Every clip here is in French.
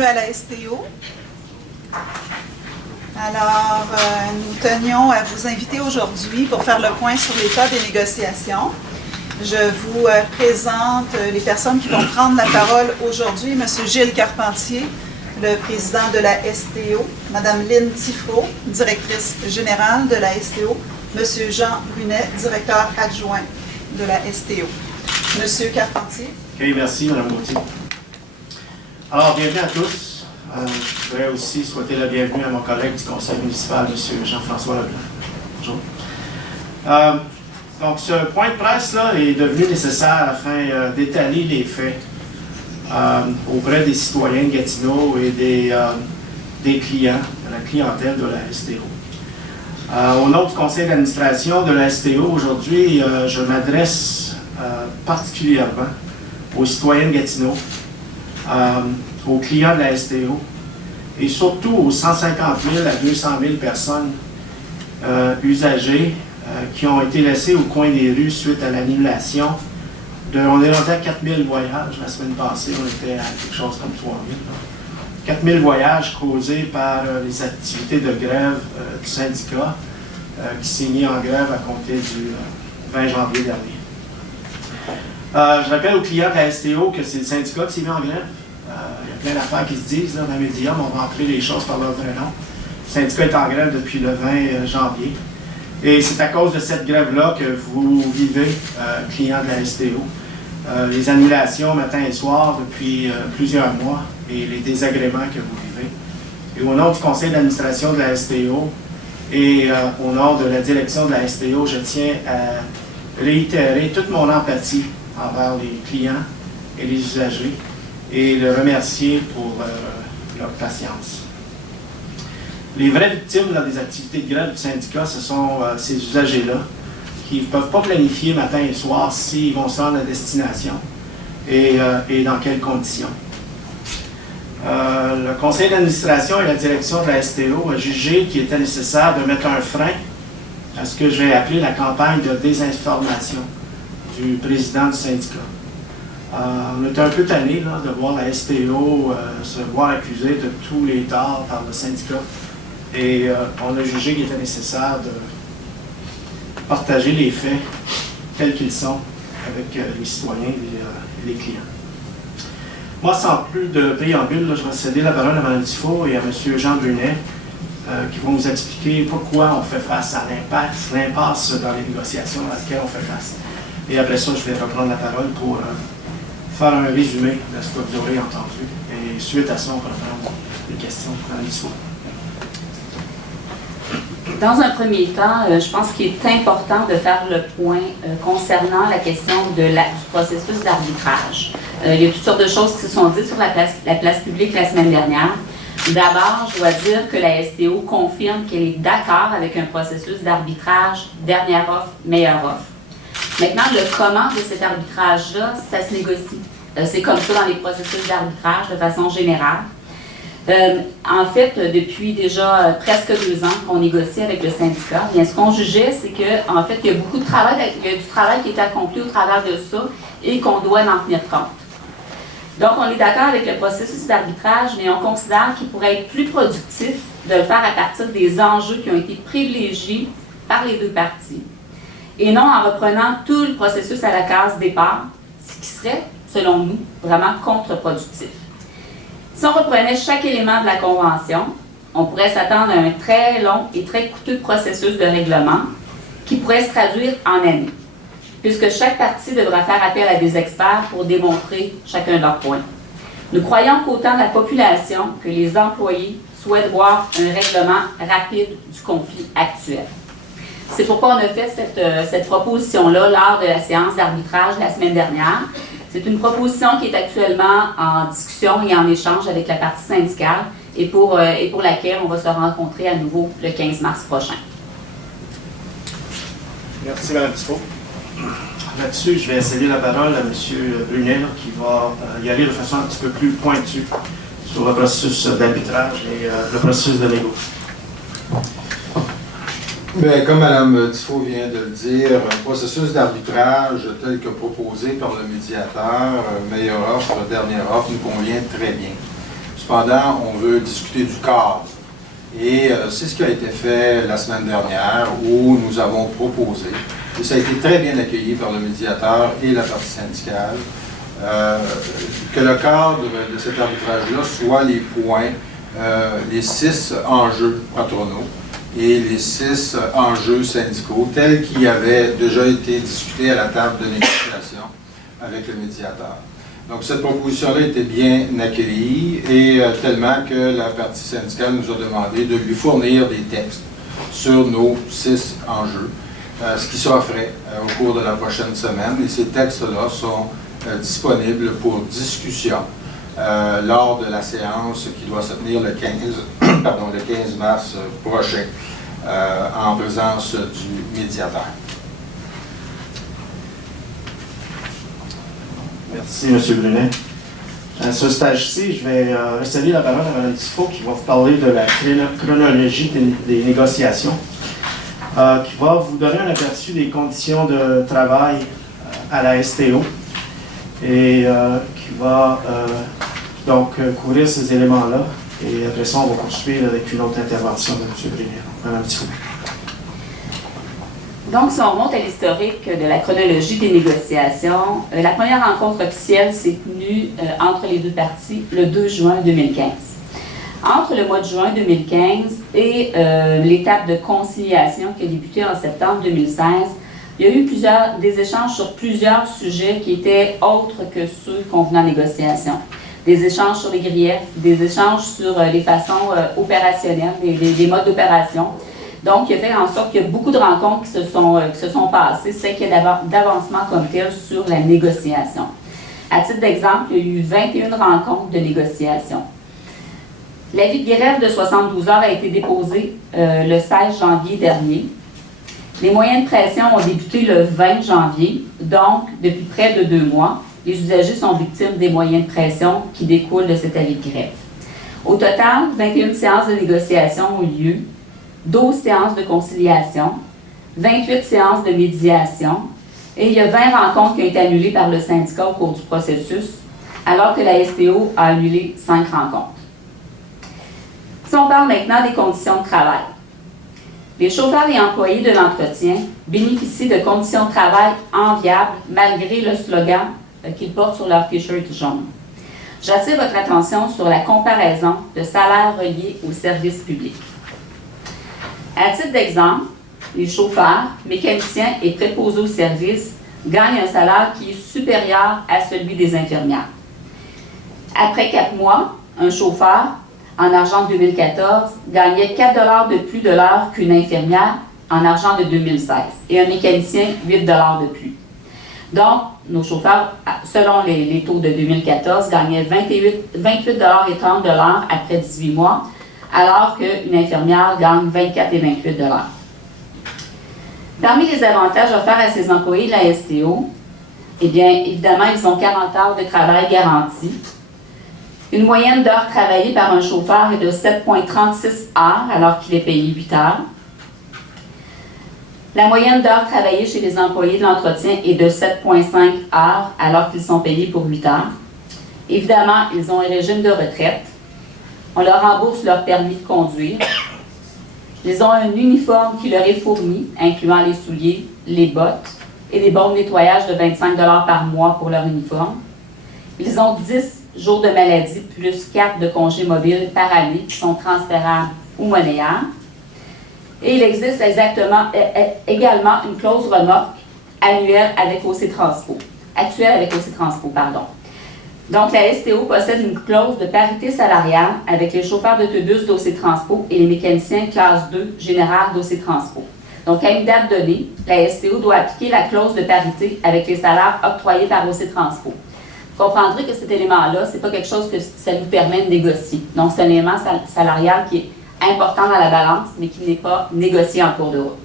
bienvenue à la STO. Alors, nous tenions à vous inviter aujourd'hui pour faire le point sur l'état des négociations. Je vous présente les personnes qui vont prendre la parole aujourd'hui. M. Gilles Carpentier, le président de la STO, Mme Lynne Tifo, directrice générale de la STO, M. Jean Brunet, directeur adjoint de la STO. M. Carpentier. OK, merci, Mme Gauthier. Alors, bienvenue à tous. Je voudrais aussi souhaiter la bienvenue à mon collègue du conseil municipal, M. Jean-François Leblanc. Bonjour. Donc, ce point de presse-là est devenu nécessaire afin d'étaler les faits auprès des citoyens de Gatineau et des clients, de la clientèle de la STO. Au nom du conseil d'administration de la STO, aujourd'hui, je m'adresse particulièrement aux citoyens de Gatineau, aux clients de la STO et surtout aux 150 000 à 200 000 personnes usagers qui ont été laissés au coin des rues suite à l'annulation on est rendu à 4 000 voyages. La semaine passée, on était à quelque chose comme 3 000. 4 000 voyages causés par les activités de grève du syndicat qui s'est mis en grève à compter du 20 janvier dernier. Je rappelle aux clients de la STO que c'est le syndicat qui s'est mis en grève. Il y a plein d'affaires qui se disent là, dans les médias, mais on va appeler les choses par leur vrai nom. Le syndicat est en grève depuis le 20 janvier. Et c'est à cause de cette grève-là que vous vivez, clients de la STO, les annulations matin et soir depuis plusieurs mois et les désagréments que vous vivez. Et au nom du conseil d'administration de la STO et au nom de la direction de la STO, je tiens à réitérer toute mon empathie envers les clients et les usagers et le remercier pour leur patience. Les vraies victimes là, des activités de grève du syndicat, ce sont ces usagers-là qui ne peuvent pas planifier matin et soir s'ils vont se rendre à destination et dans quelles conditions. Le conseil d'administration et la direction de la STO a jugé qu'il était nécessaire de mettre un frein à ce que je vais appeler la campagne de désinformation du président du syndicat. On est un peu tanné de voir la STO se voir accusée de tous les torts par le syndicat. Et on a jugé qu'il était nécessaire de partager les faits tels qu'ils sont avec les citoyens et les clients. Moi, sans plus de préambule, je vais céder la parole à Mme Tifo et à M. Jean Brunet qui vont nous expliquer pourquoi on fait face à l'impasse dans les négociations à laquelle on fait face. Et après ça, je vais reprendre la parole pour faire un résumé de ce que vous aurez entendu. Et suite à ça, on va prendre des questions. Mme Tifo. Dans un premier temps, je pense qu'il est important de faire le point concernant la question du processus d'arbitrage. Il y a toutes sortes de choses qui se sont dites sur la place publique la semaine dernière. D'abord, je dois dire que la STO confirme qu'elle est d'accord avec un processus d'arbitrage dernière offre, meilleure offre. Maintenant, le comment de cet arbitrage-là, ça se négocie. C'est comme ça dans les processus d'arbitrage de façon générale. En fait, depuis déjà presque 2 ans qu'on négocie avec le syndicat, bien, ce qu'on jugeait, c'est qu'en fait, il y a beaucoup de travail, il y a du travail qui est accompli au travers de ça et qu'on doit en tenir compte. Donc, on est d'accord avec le processus d'arbitrage, mais on considère qu'il pourrait être plus productif de le faire à partir des enjeux qui ont été privilégiés par les 2 parties, et non en reprenant tout le processus à la case départ, ce qui serait, selon nous, vraiment contre-productif. Si on reprenait chaque élément de la Convention, on pourrait s'attendre à un très long et très coûteux processus de règlement qui pourrait se traduire en années, puisque chaque partie devra faire appel à des experts pour démontrer chacun de leurs points. Nous croyons qu'autant la population que les employés souhaitent voir un règlement rapide du conflit actuel. C'est pourquoi on a fait cette proposition-là lors de la séance d'arbitrage la semaine dernière. C'est une proposition qui est actuellement en discussion et en échange avec la partie syndicale et pour laquelle on va se rencontrer à nouveau le 15 mars prochain. Merci, Mme Tifo. Là-dessus, je vais céder la parole à M. Brunet qui va y aller de façon un petit peu plus pointue sur le processus d'arbitrage et le processus de négo. Bien, comme Mme Tifo vient de le dire, un processus d'arbitrage tel que proposé par le médiateur, meilleure offre, dernière offre, nous convient très bien. Cependant, on veut discuter du cadre. Et c'est ce qui a été fait la semaine dernière où nous avons proposé, et ça a été très bien accueilli par le médiateur et la partie syndicale, que le cadre de cet arbitrage-là soit les points, les 6 enjeux patronaux et les 6 enjeux syndicaux tels qu'ils avaient déjà été discutés à la table de négociation avec le médiateur. Donc cette proposition-là était bien accueillie et tellement que la partie syndicale nous a demandé de lui fournir des textes sur nos 6 enjeux, ce qui sera fait au cours de la prochaine semaine. Et ces textes-là sont disponibles pour discussion lors de la séance qui doit se tenir le 15 mars prochain en présence du médiateur. Merci, M. Brunet. À ce stage-ci, je vais céder la parole à Mme Tifo qui va vous parler de la chronologie des négociations, qui va vous donner un aperçu des conditions de travail à la STO et qui va donc couvrir ces éléments-là. Et après ça, on va poursuivre avec une autre intervention de M. Brunet. Mme Tifo. Donc, si on remonte à l'historique de la chronologie des négociations, la première rencontre officielle s'est tenue entre les deux parties le 2 juin 2015. Entre le mois de juin 2015 et l'étape de conciliation qui a débuté en septembre 2016, il y a eu des échanges sur plusieurs sujets qui étaient autres que ceux convenant en négociation. Des échanges sur les griefs, des échanges sur les façons opérationnelles, des modes d'opération. Donc, il a fait en sorte qu'il y a beaucoup de rencontres qui se sont passées, c'est qu'il y a d'avancement comme tel sur la négociation. À titre d'exemple, il y a eu 21 rencontres de négociation. L'avis de grève de 72 heures a été déposé le 16 janvier dernier. Les moyens de pression ont débuté le 20 janvier, donc depuis près de 2 mois. Les usagers sont victimes des moyens de pression qui découlent de cet avis de grève. Au total, 21 séances de négociation ont eu lieu, 12 séances de conciliation, 28 séances de médiation, et il y a 20 rencontres qui ont été annulées par le syndicat au cours du processus, alors que la STO a annulé 5 rencontres. Si on parle maintenant des conditions de travail, les chauffeurs et employés de l'entretien bénéficient de conditions de travail enviables malgré le slogan qu'ils portent sur leur T-shirt jaune. J'attire votre attention sur la comparaison de salaires reliés au service public. À titre d'exemple, les chauffeurs, mécaniciens et préposés au service gagnent un salaire qui est supérieur à celui des infirmières. Après 4 mois, un chauffeur, en argent de 2014, gagnait 4 $ de plus de l'heure qu'une infirmière en argent de 2016 et un mécanicien 8 $ de plus. Donc, nos chauffeurs, selon les taux de 2014, gagnaient 28 $ et 30 $ après 18 mois, alors qu'une infirmière gagne 24 et 28 $. Parmi les avantages offerts à ces employés de la STO, eh bien, évidemment, ils ont 40 heures de travail garanties. Une moyenne d'heures travaillées par un chauffeur est de 7,36 heures, alors qu'il est payé 8 heures. La moyenne d'heures travaillées chez les employés de l'entretien est de 7,5 heures, alors qu'ils sont payés pour 8 heures. Évidemment, ils ont un régime de retraite. On leur rembourse leur permis de conduire. Ils ont un uniforme qui leur est fourni, incluant les souliers, les bottes et des bons de nettoyage de 25 $ par mois pour leur uniforme. Ils ont 10 jours de maladie plus 4 de congés mobiles par année qui sont transférables ou monnayables. Et il existe également une clause remorque annuelle avec OC Transpo. Actuelle avec OC Transpo, pardon. Donc, la STO possède une clause de parité salariale avec les chauffeurs d'autobus d'OC Transpo et les mécaniciens classe 2 générale d'OC Transpo. Donc, à une date donnée, la STO doit appliquer la clause de parité avec les salaires octroyés par OC Transpo. Vous comprendrez que cet élément-là, ce n'est pas quelque chose que ça nous permet de négocier. Donc, c'est un élément salarial qui est important dans la balance, mais qui n'est pas négocié en cours de route.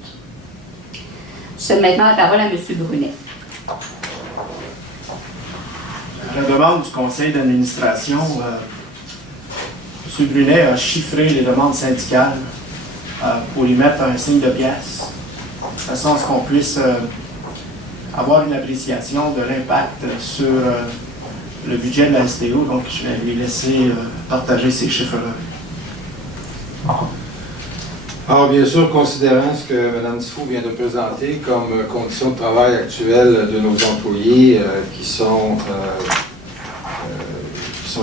Je cède maintenant la parole à M. Brunet. À la demande du conseil d'administration, M. Brunet a chiffré les demandes syndicales pour y mettre un signe de pièce, de façon à ce qu'on puisse avoir une appréciation de l'impact sur le budget de la STO, donc je vais lui laisser partager ces chiffres-là. Alors, bien sûr, considérant ce que Mme Tifo vient de présenter comme conditions de travail actuelles de nos employés qui sont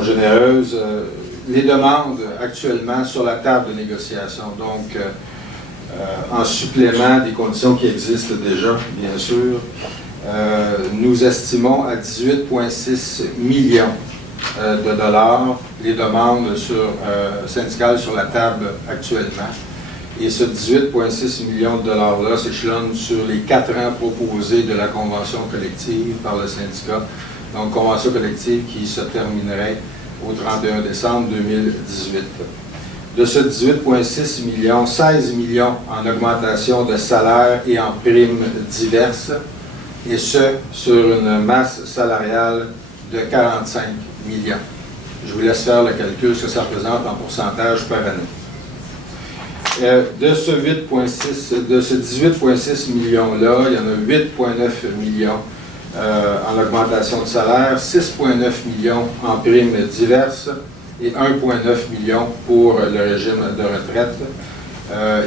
généreuses, les demandes actuellement sur la table de négociation, donc en supplément des conditions qui existent déjà, bien sûr, nous estimons à 18,6 millions de dollars les demandes syndicales sur la table actuellement. Et ce 18,6 millions de dollars-là s'échelonne sur les 4 ans proposés de la convention collective par le syndicat. Donc, convention collective qui se terminerait au 31 décembre 2018. De ce 18,6 millions, 16 millions en augmentation de salaires et en primes diverses, et ce, sur une masse salariale de 45 millions. Je vous laisse faire le calcul, ce que ça représente en pourcentage par année. De ce 18,6 millions-là, il y en a 8,9 millions en augmentation de salaire, 6,9 millions en primes diverses et 1,9 million pour le régime de retraite.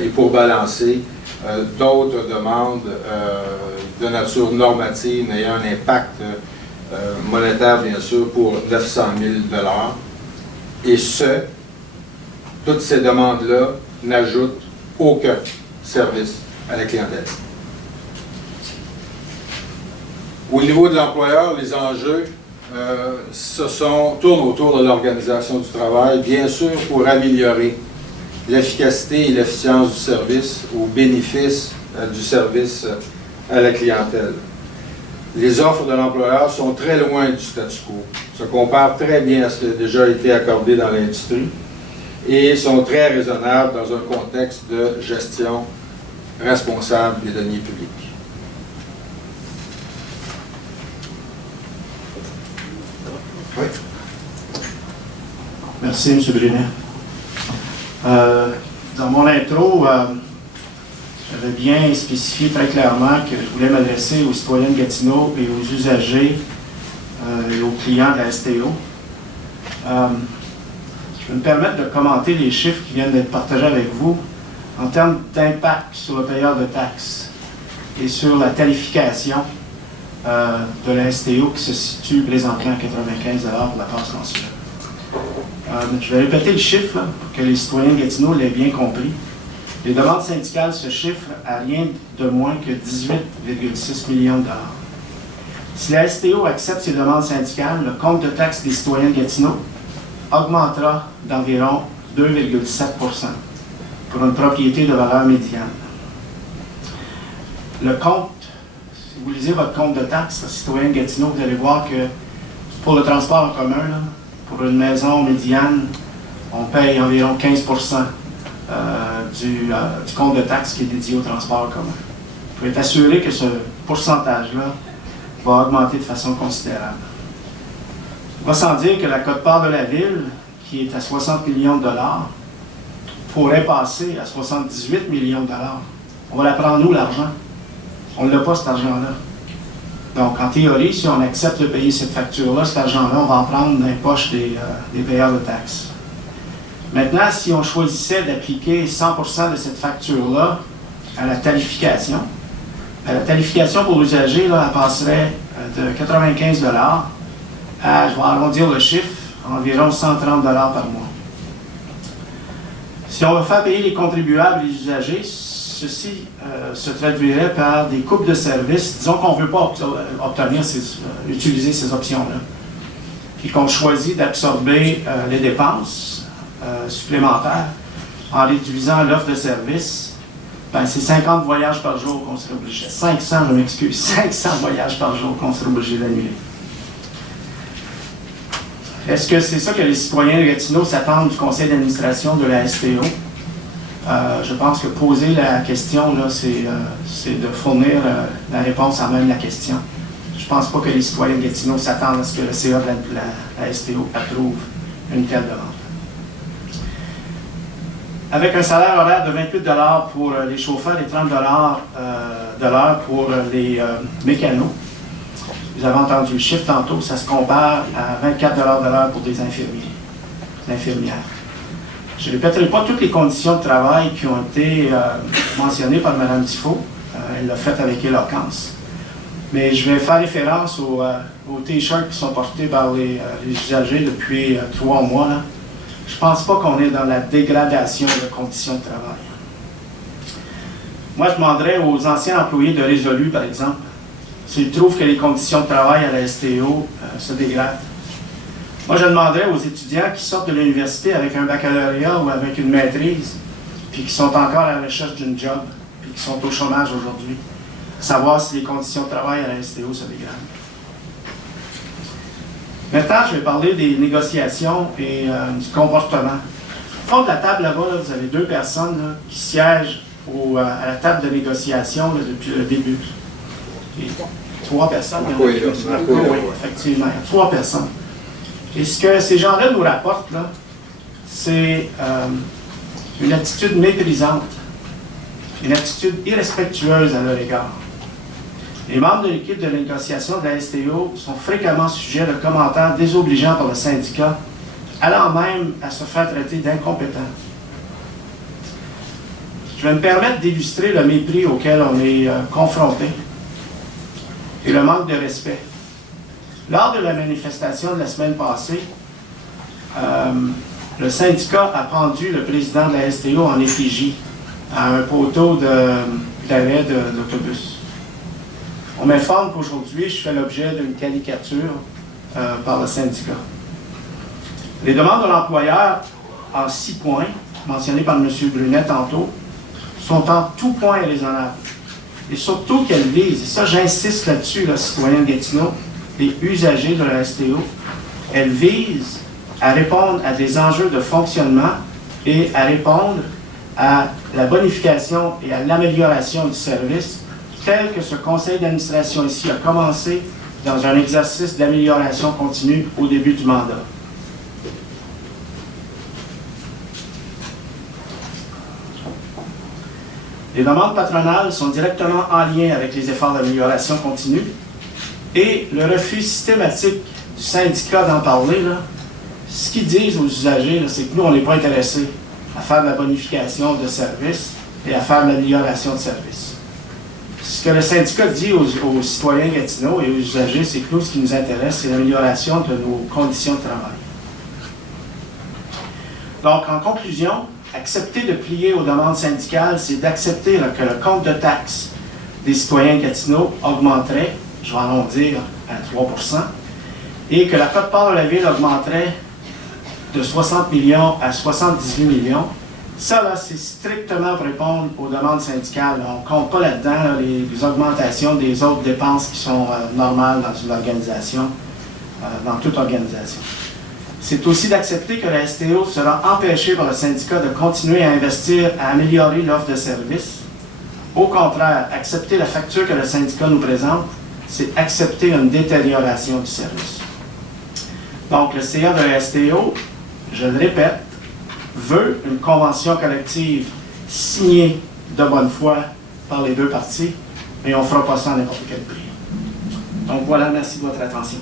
Et pour balancer, d'autres demandes de nature normative n'ayant un impact monétaire, bien sûr, pour 900 000 $. Et toutes ces demandes-là n'ajoutent aucun service à la clientèle. Au niveau de l'employeur, les enjeux tournent autour de l'organisation du travail, bien sûr pour améliorer l'efficacité et l'efficience du service au bénéfice du service à la clientèle. Les offres de l'employeur sont très loin du statu quo, se comparent très bien à ce qui a déjà été accordé dans l'industrie et sont très raisonnables dans un contexte de gestion responsable des deniers publics. Oui. Merci, M. Brunet. Dans mon intro, j'avais bien spécifié très clairement que je voulais m'adresser aux citoyens de Gatineau et aux usagers et aux clients de la STO. Je vais me permettre de commenter les chiffres qui viennent d'être partagés avec vous en termes d'impact sur le payeur de taxes et sur la tarification de la STO qui se situe présentement à 95 $ pour la passe mensuelle. Je vais répéter le chiffre là, pour que les citoyens de Gatineau l'aient bien compris. Les demandes syndicales se chiffrent à rien de moins que 18,6 millions de $. Si la STO accepte ces demandes syndicales, le compte de taxes des citoyens de Gatineau augmentera d'environ 2,7 % pour une propriété de valeur médiane. Le compte, si vous lisez votre compte de taxes, citoyen de Gatineau, vous allez voir que pour le transport en commun, là, pour une maison médiane, on paye environ 15 % du compte de taxes qui est dédié au transport en commun. Vous pouvez être assuré que ce pourcentage-là va augmenter de façon considérable. Il va sans dire que la quote-part de la ville, qui est à 60 millions de dollars, pourrait passer à 78 millions de dollars. On va la prendre où, l'argent? On ne l'a pas, cet argent-là. Donc, en théorie, si on accepte de payer cette facture-là, cet argent-là, on va en prendre dans les poches des payeurs de taxes. Maintenant, si on choisissait d'appliquer 100 % de cette facture-là à la tarification pour l'usager, elle passerait de 95 $ à, je vais arrondir le chiffre, environ 130 $ par mois. Si on veut faire payer les contribuables et les usagers, ceci se traduirait par des coupes de services. Disons qu'on ne veut pas utiliser ces options-là, puis qu'on choisit d'absorber les dépenses supplémentaires en réduisant l'offre de services. Ben, c'est 50 voyages par jour qu'on serait obligé. 500 voyages par jour qu'on serait obligé d'annuler. Est-ce que c'est ça que les citoyens de Gatineau s'attendent du conseil d'administration de la STO? Je pense que poser la question, là, c'est de fournir la réponse à même la question. Je ne pense pas que les citoyens de Gatineau s'attendent à ce que le CA de la STO approuve une telle demande. Avec un salaire horaire de 28 $ pour les chauffeurs et 30 $ de l'heure pour les mécanos, Vous avez entendu le chiffre tantôt, ça se compare à 24 $ de l'heure pour des infirmiers, des infirmières. Je ne répéterai pas toutes les conditions de travail qui ont été mentionnées par Mme Tifo. Elle l'a fait avec éloquence. Mais je vais faire référence aux T-shirts qui sont portés par les usagers depuis 3 mois. Là. Je ne pense pas qu'on est dans la dégradation de conditions de travail. Moi, je demanderais aux anciens employés de Résolu, par exemple, s'ils trouvent que les conditions de travail à la STO se dégradent. Moi, je demanderais aux étudiants qui sortent de l'université avec un baccalauréat ou avec une maîtrise, puis qui sont encore à la recherche d'une job, puis qui sont au chômage aujourd'hui, savoir si les conditions de travail à la STO se dégradent. Maintenant, je vais parler des négociations et du comportement. Au fond de la table là-bas, là, vous avez 2 personnes là, qui siègent à la table de négociation là, depuis le début. Et 3 personnes. Oui, effectivement, 3 personnes. Et ce que ces gens-là nous rapportent, là, c'est une attitude méprisante, une attitude irrespectueuse à leur égard. Les membres de l'équipe de négociation de la STO sont fréquemment sujets de commentaires désobligeants par le syndicat, allant même à se faire traiter d'incompétents. Je vais me permettre d'illustrer le mépris auquel on est confronté et le manque de respect. Lors de la manifestation de la semaine passée, le syndicat a pendu le président de la STO en effigie à un poteau d'arrêt d'autobus. On m'informe qu'aujourd'hui, je fais l'objet d'une caricature par le syndicat. Les demandes de l'employeur en 6 points, mentionnées par M. Brunet tantôt, sont en tout point raisonnables. Et surtout qu'elles visent, et ça j'insiste là-dessus, là, citoyens de Gatineau, les usagers de la STO, elles visent à répondre à des enjeux de fonctionnement et à répondre à la bonification et à l'amélioration du service tel que ce conseil d'administration ici a commencé dans un exercice d'amélioration continue au début du mandat. Les demandes patronales sont directement en lien avec les efforts d'amélioration continue et le refus systématique du syndicat d'en parler, là, ce qu'ils disent aux usagers, c'est que nous, on n'est pas intéressés à faire de la bonification de services et à faire de l'amélioration de services. Ce que le syndicat dit aux citoyens Gatineau et aux usagers, c'est que nous, ce qui nous intéresse, c'est l'amélioration de nos conditions de travail. Donc, en conclusion, accepter de plier aux demandes syndicales, c'est d'accepter que le compte de taxes des citoyens Gatineau augmenterait, je vais arrondir à 3 %, et que la quote-part de la ville augmenterait de 60 millions à 78 millions. Ça, là, c'est strictement pour répondre aux demandes syndicales. On ne compte pas là-dedans là, les augmentations des autres dépenses qui sont normales dans une organisation, dans toute organisation. C'est aussi d'accepter que la STO sera empêchée par le syndicat de continuer à investir, à améliorer l'offre de services. Au contraire, accepter la facture que le syndicat nous présente, c'est accepter une détérioration du service. Donc, le CA de la STO, je le répète, veut une convention collective signée de bonne foi par les 2 parties, mais on ne fera pas ça à n'importe quel prix. Donc voilà, merci de votre attention.